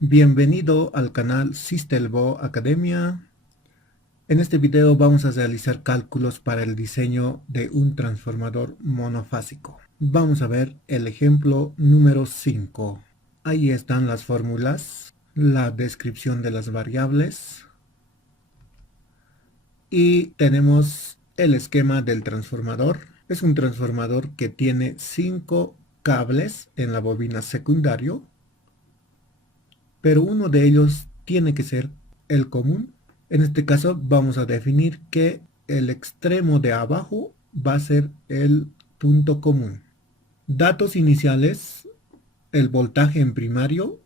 Bienvenido al canal Sistelbo Academia. En este video vamos a realizar cálculos para el diseño de un transformador monofásico. Vamos a ver el ejemplo número 5. Ahí están las fórmulas, la descripción de las variables y tenemos el esquema del transformador. Es un transformador que tiene 5 cables en la bobina secundario, pero uno de ellos tiene que ser el común. En este caso vamos a definir que el extremo de abajo va a ser el punto común. Datos iniciales: el voltaje en primario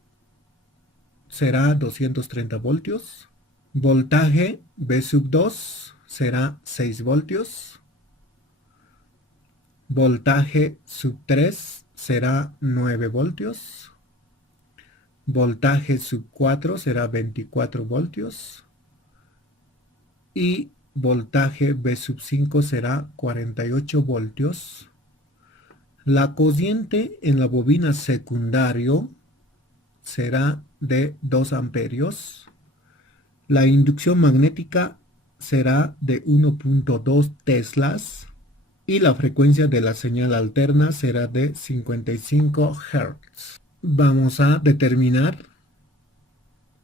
será 230 voltios. Voltaje V sub 2 será 6 voltios. Voltaje sub 3 será 9 voltios. Voltaje sub 4 será 24 voltios. Y voltaje V sub 5 será 48 voltios. La corriente en la bobina secundario será de 2 amperios. La inducción magnética será de 1.2 teslas. Y la frecuencia de la señal alterna será de 55 Hz. Vamos a determinar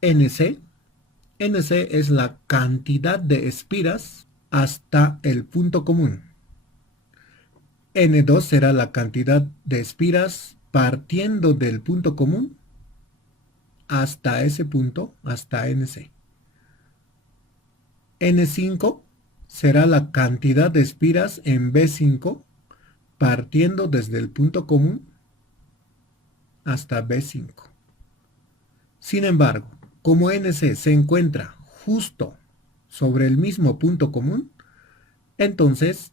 NC. NC es la cantidad de espiras hasta el punto común. N2 será la cantidad de espiras partiendo del punto común hasta ese punto, hasta NC. N5 será la cantidad de espiras en B5 partiendo desde el punto común hasta B5. Sin embargo, como NC se encuentra justo sobre el mismo punto común, entonces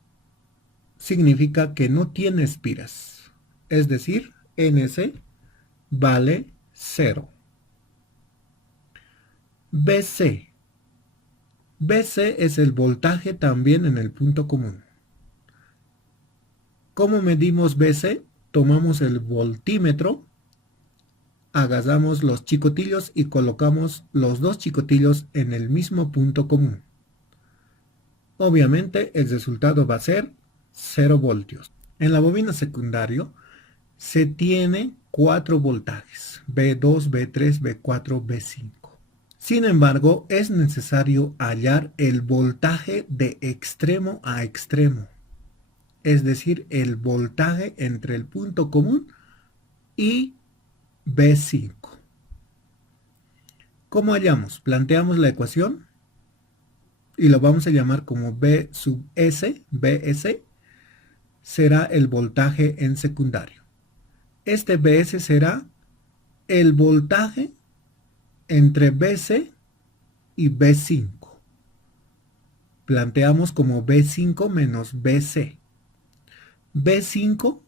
significa que no tiene espiras. Es decir, NC vale 0. BC. BC es el voltaje también en el punto común. ¿Cómo medimos BC? Tomamos el voltímetro, agarramos los chicotillos y colocamos los dos chicotillos en el mismo punto común. Obviamente el resultado va a ser 0 voltios. En la bobina secundario se tiene 4 voltajes: B2, B3, B4, B5. Sin embargo, es necesario hallar el voltaje de extremo a extremo, es decir, el voltaje entre el punto común y B5. ¿Cómo hallamos? Planteamos la ecuación y lo vamos a llamar como B sub S. BS será el voltaje en secundario. Este BS será el voltaje entre BC y B5. Planteamos como B5 menos BC. B5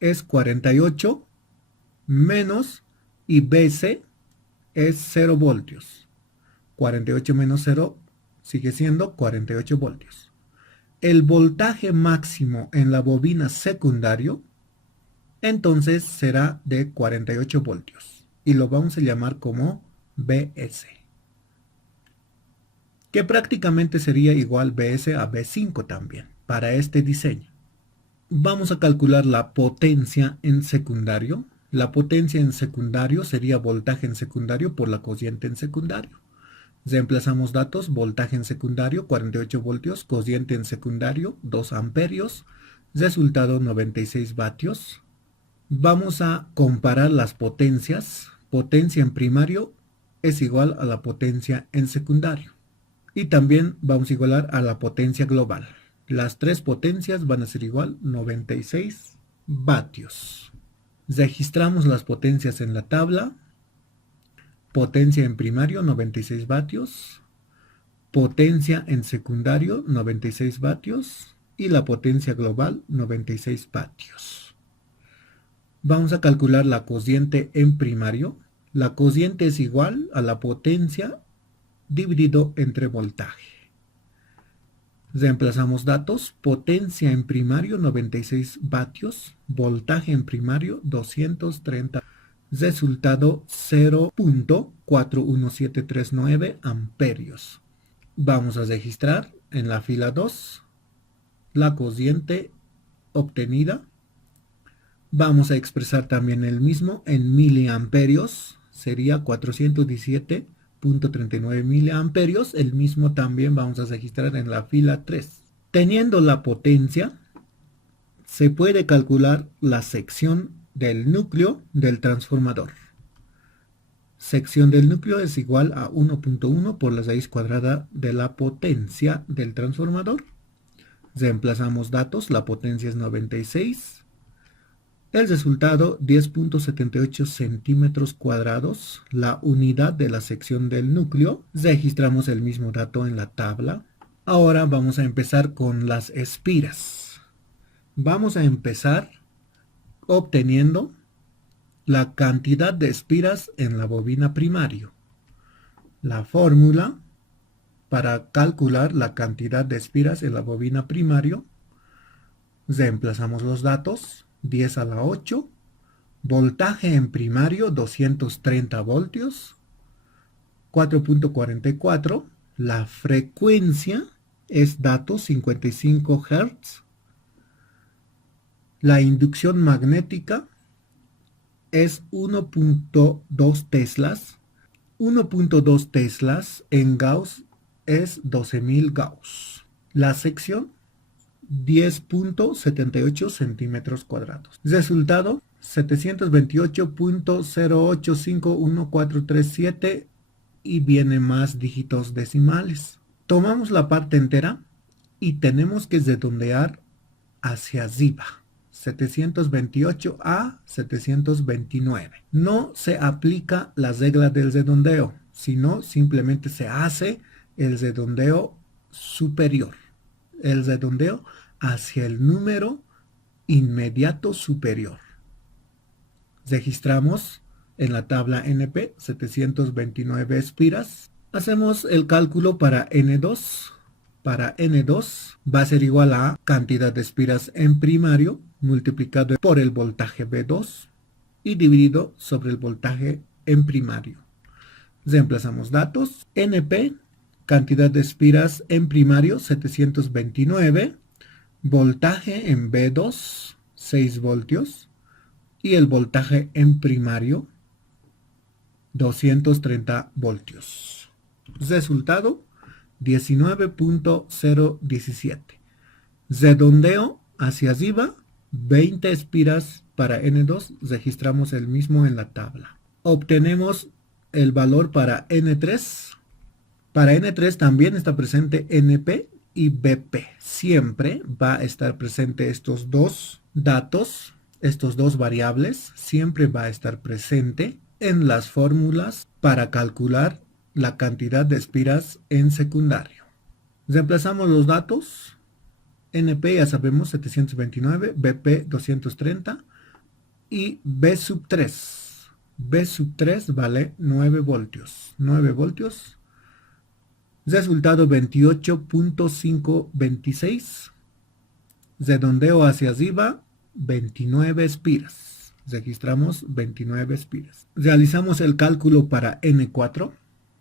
es 48 menos, y BC es 0 voltios. 48 menos 0 sigue siendo 48 voltios. El voltaje máximo en la bobina secundario entonces será de 48 voltios y lo vamos a llamar como BS, que prácticamente sería igual BS a B5 también para este diseño. Vamos a calcular la potencia en secundario. La potencia en secundario sería voltaje en secundario por la corriente en secundario. Reemplazamos datos: voltaje en secundario 48 voltios, corriente en secundario 2 amperios, resultado 96 vatios. Vamos a comparar las potencias. Potencia en primario es igual a la potencia en secundario. Y también vamos a igualar a la potencia global. Las tres potencias van a ser igual 96 vatios. Registramos las potencias en la tabla. Potencia en primario 96 vatios. Potencia en secundario 96 vatios. Y la potencia global 96 vatios. Vamos a calcular la corriente en primario. La corriente es igual a la potencia dividido entre voltaje. Reemplazamos datos: potencia en primario 96 vatios, voltaje en primario 230. Resultado 0.41739 amperios. Vamos a registrar en la fila 2 la cociente obtenida. Vamos a expresar también el mismo en miliamperios. Sería 417.39 miliamperios. El mismo también vamos a registrar en la fila 3. Teniendo la potencia, se puede calcular la sección del núcleo del transformador. Sección del núcleo es igual a 1.1 por la raíz cuadrada de la potencia del transformador. Reemplazamos datos, la potencia es 96. El resultado 10.78 centímetros cuadrados, la unidad de la sección del núcleo. Registramos el mismo dato en la tabla. Ahora vamos a empezar con las espiras. Vamos a empezar obteniendo la cantidad de espiras en la bobina primario. La fórmula para calcular la cantidad de espiras en la bobina primario, reemplazamos los datos, 10 a la 8, voltaje en primario 230 voltios, 4.44, la frecuencia es dato 55 Hz, la inducción magnética es 1.2 teslas. 1.2 teslas en Gauss es 12.000 Gauss. La sección 10.78 centímetros cuadrados. Resultado 728.08511437 y viene más dígitos decimales. Tomamos la parte entera y tenemos que redondear hacia arriba. 728 a 729. No se aplica la regla del redondeo, sino simplemente se hace el redondeo superior. El redondeo hacia el número inmediato superior. Registramos en la tabla NP 729 espiras. Hacemos el cálculo para N2. Para N2 va a ser igual a cantidad de espiras en primario multiplicado por el voltaje B2 y dividido sobre el voltaje en primario. Reemplazamos datos. NP, cantidad de espiras en primario 729, voltaje en B2 6 voltios y el voltaje en primario 230 voltios. Resultado 19.017. Redondeo hacia arriba, 20 espiras para N2, registramos el mismo en la tabla. Obtenemos el valor para N3. Para N3 también está presente NP y BP. Siempre va a estar presente estos dos datos, estos dos variables, siempre va a estar presente en las fórmulas para calcular la cantidad de espiras en secundario. Reemplazamos los datos. NP ya sabemos 729, BP 230 y B sub 3. B sub 3 vale 9 voltios. 9 voltios. Resultado 28.526. Redondeo hacia arriba 29 espiras. Registramos 29 espiras. Realizamos el cálculo para N4.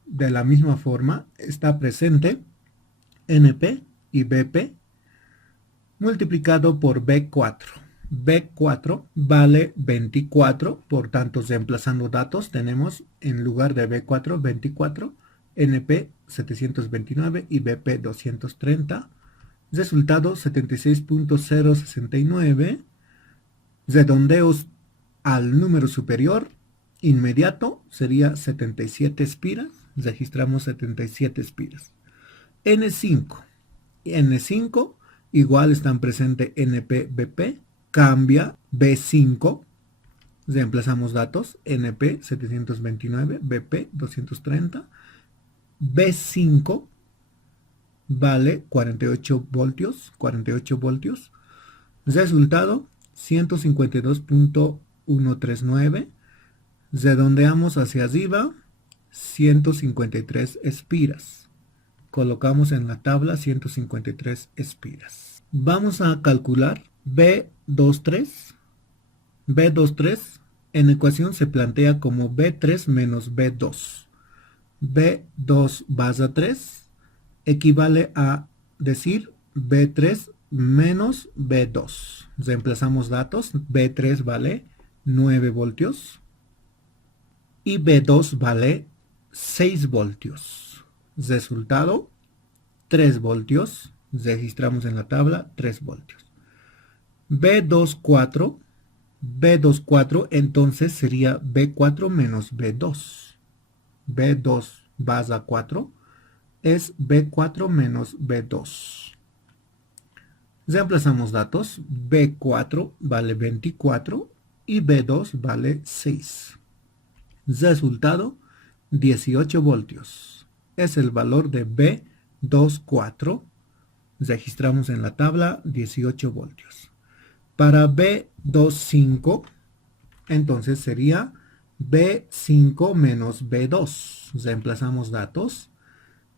De la misma forma está presente NP y BP multiplicado por B4. B4 vale 24, por tanto reemplazando datos tenemos en lugar de B4 24, NP 729 y BP 230. Resultado 76.069. Redondeos al número superior inmediato sería 77 espiras. Registramos 77 espiras. N5. N5 igual están presentes NP, BP. Cambia B5. Reemplazamos datos. NP 729, BP 230. B5 vale 48 voltios. 48 voltios. Resultado 152.139. Redondeamos hacia arriba 153 espiras. Colocamos en la tabla 153 espiras. Vamos a calcular B23. B23 en ecuación se plantea como B3 menos B2. B2 base 3 equivale a decir B3 menos B2. Reemplazamos datos. B3 vale 9 voltios y B2 vale 6 voltios. Resultado, 3 voltios. Registramos en la tabla 3 voltios. B24, B24 entonces sería B4 menos B2. B2 base 4 es B4 menos B2. Reemplazamos datos. B4 vale 24 y B2 vale 6. Resultado, 18 voltios. Es el valor de B24. Registramos en la tabla 18 voltios. Para B25, entonces sería B5 menos B2. Reemplazamos datos.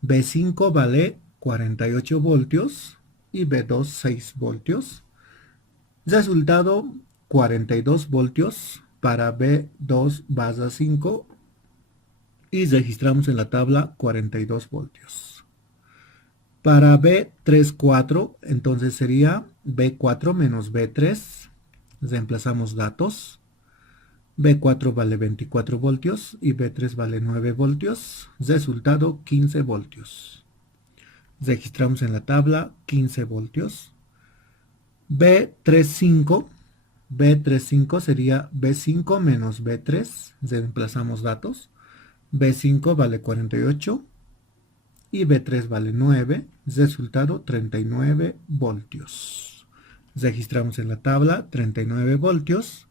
B5 vale 48 voltios y B2 6 voltios. Resultado, 42 voltios para B2 base 5 y registramos en la tabla 42 voltios. Para B34, entonces sería B4 menos B3. Reemplazamos datos. B4 vale 24 voltios y B3 vale 9 voltios. Resultado, 15 voltios. Registramos en la tabla 15 voltios. B35 sería B5 menos B3. Reemplazamos datos. B5 vale 48 y B3 vale 9. Resultado, 39 voltios. Registramos en la tabla 39 voltios.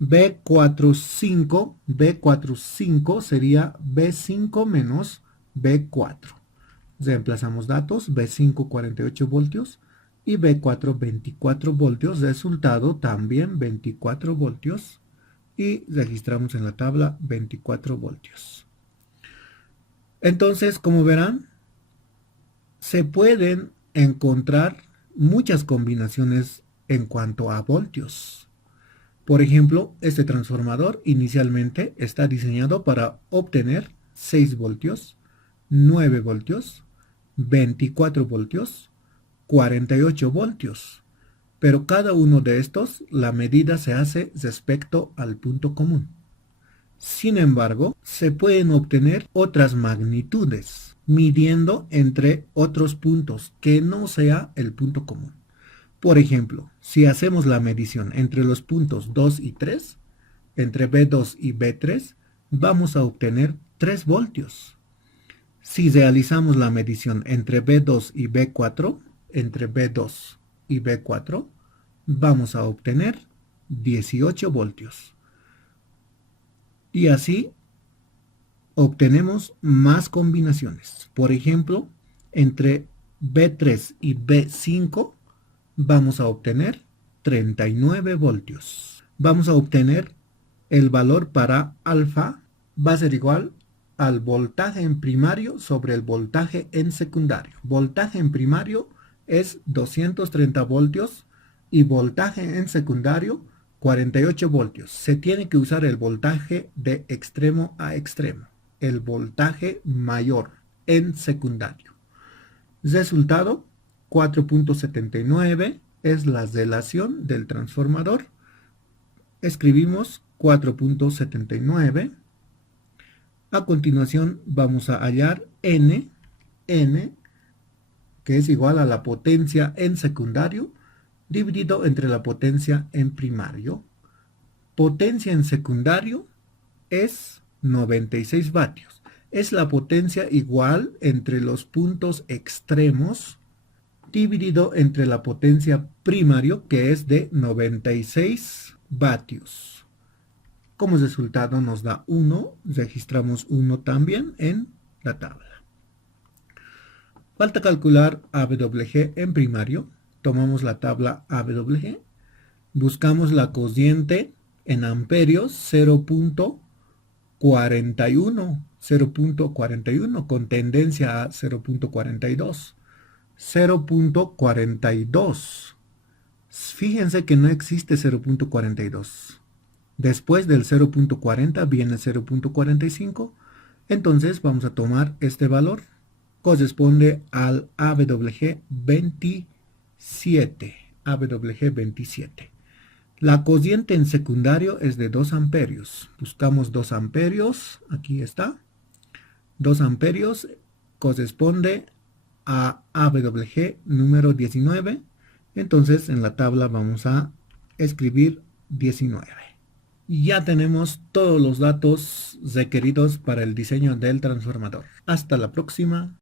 B45 sería B5 menos B4. Reemplazamos datos. B5 48 voltios y B4 24 voltios. Resultado, también 24 voltios. Y registramos en la tabla 24 voltios. Entonces, como verán, se pueden encontrar muchas combinaciones en cuanto a voltios. Por ejemplo, este transformador inicialmente está diseñado para obtener 6 voltios, 9 voltios, 24 voltios, 48 voltios. Pero cada uno de estos, la medida se hace respecto al punto común. Sin embargo, se pueden obtener otras magnitudes, midiendo entre otros puntos que no sea el punto común. Por ejemplo, si hacemos la medición entre los puntos 2 y 3, entre B2 y B3, vamos a obtener 3 voltios. Si realizamos la medición entre B2 y B4, entre B2 y B4, vamos a obtener 18 voltios. Y así obtenemos más combinaciones. Por ejemplo, entre B3 y B5 vamos a obtener 39 voltios. Vamos a obtener el valor para alfa, va a ser igual al voltaje en primario sobre el voltaje en secundario. Voltaje en primario es 230 voltios y voltaje en secundario 48 voltios. Se tiene que usar el voltaje de extremo a extremo, el voltaje mayor en secundario. Resultado, 4.79 es la relación del transformador. Escribimos 4.79. A continuación vamos a hallar N, que es igual a la potencia en secundario, dividido entre la potencia en primario. Potencia en secundario es 96 vatios. Es la potencia igual entre los puntos extremos dividido entre la potencia primario, que es de 96 vatios. Como resultado nos da 1. Registramos 1 también en la tabla. Falta calcular AWG en primario. Tomamos la tabla AWG, buscamos la cociente en amperios 0.41 con tendencia a 0.42. 0.42. Fíjense que no existe 0.42. Después del 0.40 viene el 0.45. Entonces vamos a tomar este valor. Corresponde al AWG 27. AWG 27. La corriente en secundario es de 2 amperios. Buscamos 2 amperios. Aquí está. 2 amperios corresponde a AWG número 19. Entonces en la tabla vamos a escribir 19. Ya tenemos todos los datos requeridos para el diseño del transformador. Hasta la próxima.